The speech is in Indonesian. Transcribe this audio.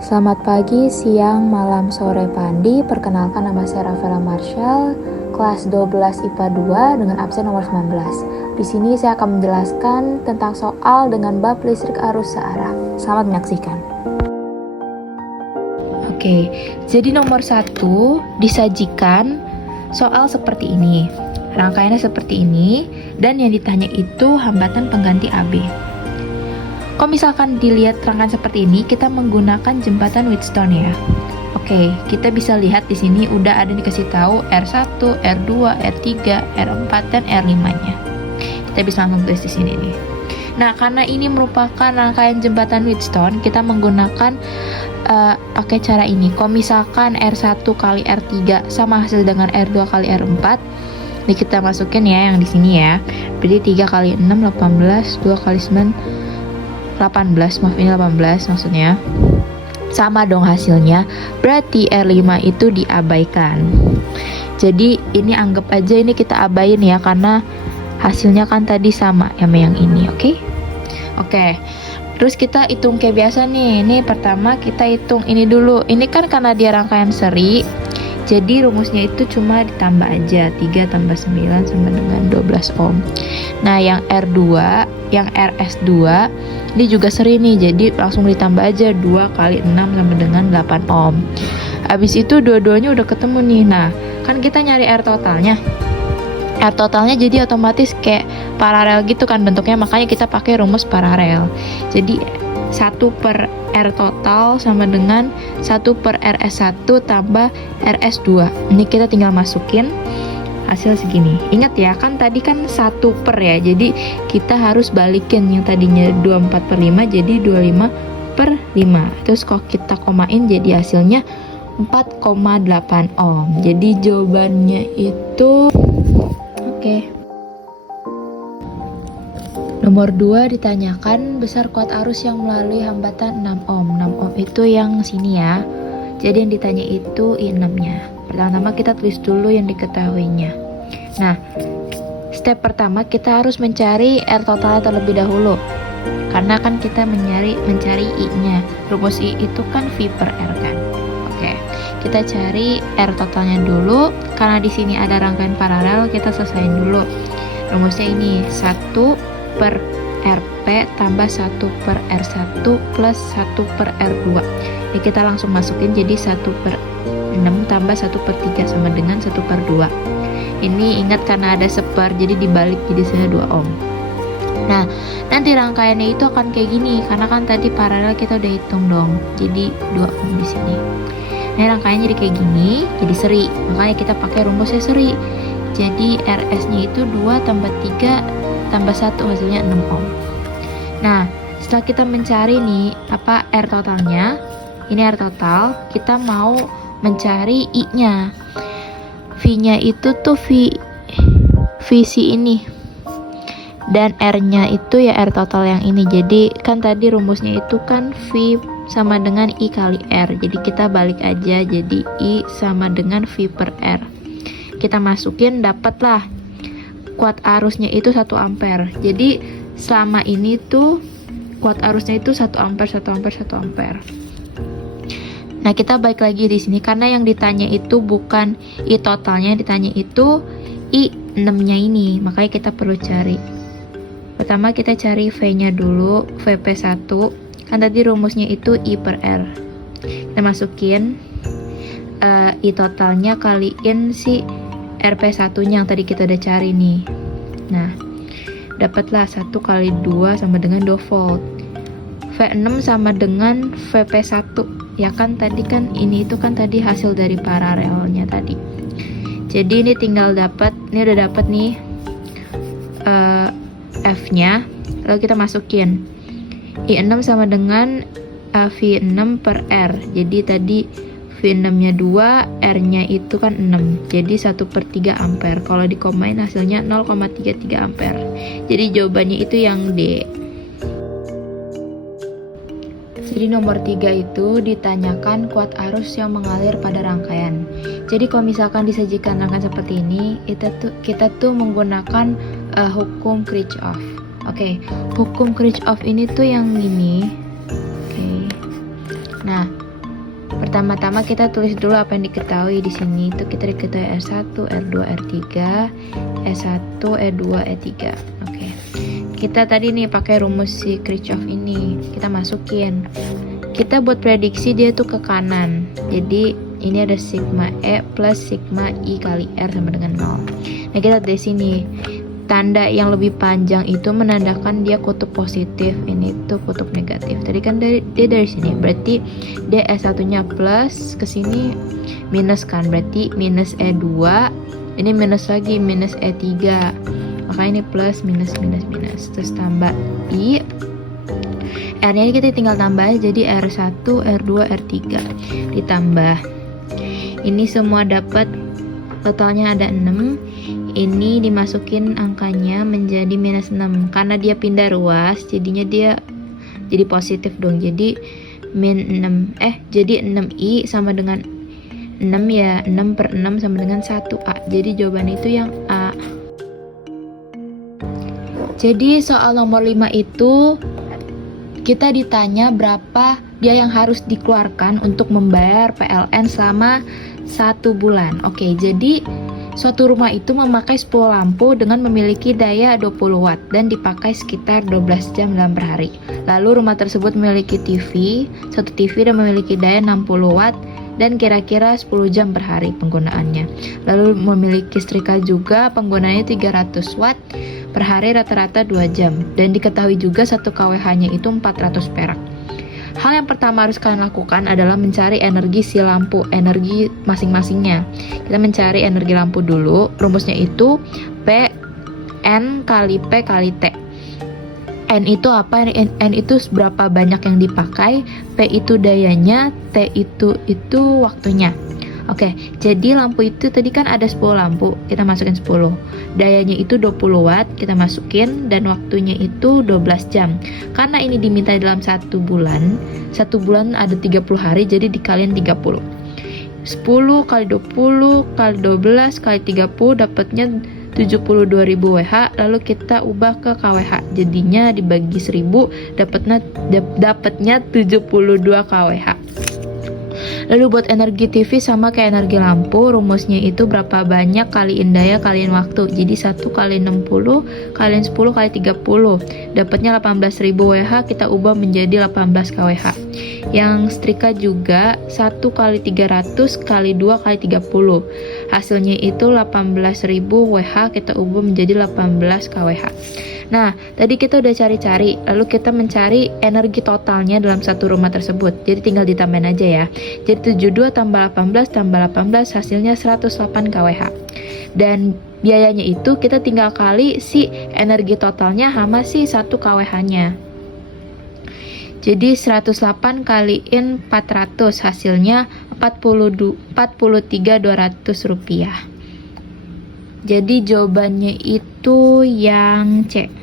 Selamat pagi, siang, malam, sore, Pandi. Perkenalkan, nama saya Rafaela Marshall, kelas 12 IPA 2 dengan absen nomor 19. Di sini saya akan menjelaskan tentang soal dengan bab listrik arus searah. Selamat menyaksikan. Oke, jadi nomor 1 disajikan soal seperti ini. Rangkaiannya seperti ini, dan yang ditanya itu hambatan pengganti AB. Kalau misalkan dilihat rangkaian seperti ini, kita menggunakan jembatan Wheatstone ya. Oke, kita bisa lihat di sini udah ada dikasih tahu R1, R2, R3, R4 dan R5-nya. Kita bisa langsung tulis di sini nih. Nah, karena ini merupakan rangkaian jembatan Wheatstone, kita menggunakan pakai cara ini. Kalau misalkan R1 kali R3 sama hasil dengan R2 kali R4, ini kita masukin ya yang di sini ya. Berarti 3 kali 6 18, 2 kali 9 18, maaf ini 18 maksudnya. Sama dong hasilnya, berarti R5 itu diabaikan. Jadi ini anggap aja ini kita abain ya, karena hasilnya kan tadi sama sama yang ini, oke? Oke, terus kita hitung kayak biasa nih. Ini pertama kita hitung ini dulu. Ini kan karena dia rangkaian seri, jadi rumusnya itu cuma ditambah aja. 3 tambah 9 sama dengan 12 ohm. Nah yang R2, yang RS2 ini juga seri nih, jadi langsung ditambah aja 2 kali 6 sama dengan 8 ohm. Habis itu dua-duanya udah ketemu nih. Nah kan kita nyari R totalnya. R totalnya jadi otomatis kayak paralel gitu kan bentuknya, makanya kita pakai rumus paralel. Jadi 1 per R total sama dengan 1 per RS1 tambah RS2. Ini kita tinggal masukin hasil segini. Ingat ya, kan tadi kan 1 per ya, jadi kita harus balikin yang tadinya 24 per 5 jadi 25 per 5. Terus kalau kita komain jadi hasilnya 4,8 ohm. Jadi jawabannya itu oke. Nomor 2 ditanyakan besar kuat arus yang melalui hambatan 6 ohm. 6 ohm itu yang sini ya. Jadi yang ditanya itu I6-nya. Pertama kita tulis dulu yang diketahuinya. Nah, step pertama kita harus mencari R totalnya terlebih dahulu. Karena kan kita mencari I-nya. Rumus I itu kan V per R kan. Oke, kita cari R totalnya dulu. Karena di sini ada rangkaian paralel, kita selesaiin dulu. Rumusnya ini 1 per RP tambah 1 per R1 plus 1 per R2. Ini kita langsung masukin jadi 1 per 6 tambah 1 per 3 sama dengan 1 per 2. Ini ingat karena ada seper, jadi dibalik jadi saya 2 ohm. Nah, nanti rangkaiannya itu akan kayak gini, karena kan tadi paralel kita udah hitung dong. Jadi 2 ohm di sini. Nah, rangkaiannya jadi kayak gini, jadi seri. Makanya kita pakai rumusnya seri. Jadi RS-nya itu 2 tambah 3 tambah 1 hasilnya 6 ohm. Nah, setelah kita mencari nih apa R totalnya, ini R total, kita mau mencari I-nya. V-nya itu tuh VC ini. Dan R-nya itu ya R total yang ini. Jadi kan tadi rumusnya itu kan V sama dengan I kali R. Jadi kita balik aja jadi I sama dengan V per R. Kita masukin, dapatlah kuat arusnya itu 1 ampere. Jadi selama ini tuh kuat arusnya itu 1 ampere, 1 ampere, 1 ampere. Nah, kita balik lagi di sini karena yang ditanya itu bukan I totalnya, yang ditanya itu I6-nya ini. Makanya kita perlu cari. Pertama kita cari V-nya dulu, VP1. Kan tadi rumusnya itu I per R. Kita masukin I totalnya kaliin si RP1-nya yang tadi kita udah cari nih. Nah, dapatlah 1 kali 2 sama dengan 2 volt. V6 sama dengan VP1. Ya kan tadi kan ini itu kan tadi hasil dari paralelnya tadi. Jadi ini tinggal dapat, ini udah dapat nih F-nya. Lalu kita masukin I6 sama dengan V6 per R. Jadi tadi V6-nya 2, R-nya itu kan 6. Jadi 1 per 3 ampere. Kalau dikomain hasilnya 0,33 ampere. Jadi jawabannya itu yang D. Jadi nomor 3 itu ditanyakan kuat arus yang mengalir pada rangkaian. Jadi kalau misalkan disajikan rangkaian seperti ini, kita tuh menggunakan hukum Kirchhoff. Oke, hukum Kirchhoff ini tuh yang ini. Oke. Nah, Pertama-tama kita tulis dulu apa yang diketahui di sini. Itu kita diketahui R1, R2, R3, E1, E2, E3. Oke. Kita tadi nih pakai rumus si Kirchhoff ini. Kita masukin. Kita buat prediksi dia tuh ke kanan. Jadi ini ada sigma E plus sigma I kali R sama dengan 0. Nah, kita dari sini. Tanda yang lebih panjang itu menandakan dia kutub positif, ini tuh kutub negatif. Tadi kan dia dari sini, berarti dia E1-nya plus, ke sini minus kan, berarti minus E2, ini minus lagi, minus E3. Maka ini plus, minus, minus, minus. Terus tambah I. R-nya kita tinggal tambah, jadi R1, R2, R3. Ditambah. Ini semua dapat, totalnya ada 6. Ini dimasukin angkanya menjadi minus 6 karena dia pindah ruas, jadinya dia jadi positif dong. Jadi jadi 6i sama dengan 6 ya, 6 per 6 sama dengan 1a. Jadi jawaban itu yang A. Jadi soal nomor 5 itu kita ditanya berapa dia yang harus dikeluarkan untuk membayar PLN selama 1 bulan. Oke, jadi suatu rumah itu memakai 10 lampu dengan memiliki daya 20 watt dan dipakai sekitar 12 jam dalam per hari. Lalu rumah tersebut memiliki satu TV dan memiliki daya 60 watt dan kira-kira 10 jam per hari penggunaannya. Lalu memiliki setrika juga, penggunaannya 300 watt per hari rata-rata 2 jam. Dan diketahui juga 1 kWh-nya itu 400 perak. Hal yang pertama harus kalian lakukan adalah mencari energi si lampu, energi masing-masingnya. Kita mencari energi lampu dulu. Rumusnya itu P N kali P kali T. N itu apa? N itu berapa banyak yang dipakai, P itu dayanya, T itu waktunya. Oke, jadi lampu itu tadi kan ada 10 lampu, kita masukin 10. Dayanya itu 20 watt, kita masukin, dan waktunya itu 12 jam. Karena ini diminta dalam 1 bulan ada 30 hari, jadi dikaliin 30. 10 kali 20 kali 12 kali 30 dapatnya 72.000 WH, lalu kita ubah ke kWh. Jadinya dibagi 1000 dapatnya 72 kWh. Lalu buat energi TV sama kayak energi lampu, rumusnya itu berapa banyak kaliin daya kaliin waktu. Jadi 1 kali 60 kaliin 10 kali 30 dapatnya 18.000 WH, kita ubah menjadi 18 kWh. Yang setrika juga 1 kali 300 kali 2 kali 30, hasilnya itu 18.000 WH, kita ubah menjadi 18 kWh. Nah, tadi kita udah cari-cari, lalu kita mencari energi totalnya dalam satu rumah tersebut. Jadi tinggal ditambahin aja ya. Jadi 72 tambah 18 hasilnya 108 kWh. Dan biayanya itu kita tinggal kali si energi totalnya sama si 1 kWh-nya. Jadi 108 kaliin 400 hasilnya 43.200 rupiah. Jadi jawabannya itu yang C.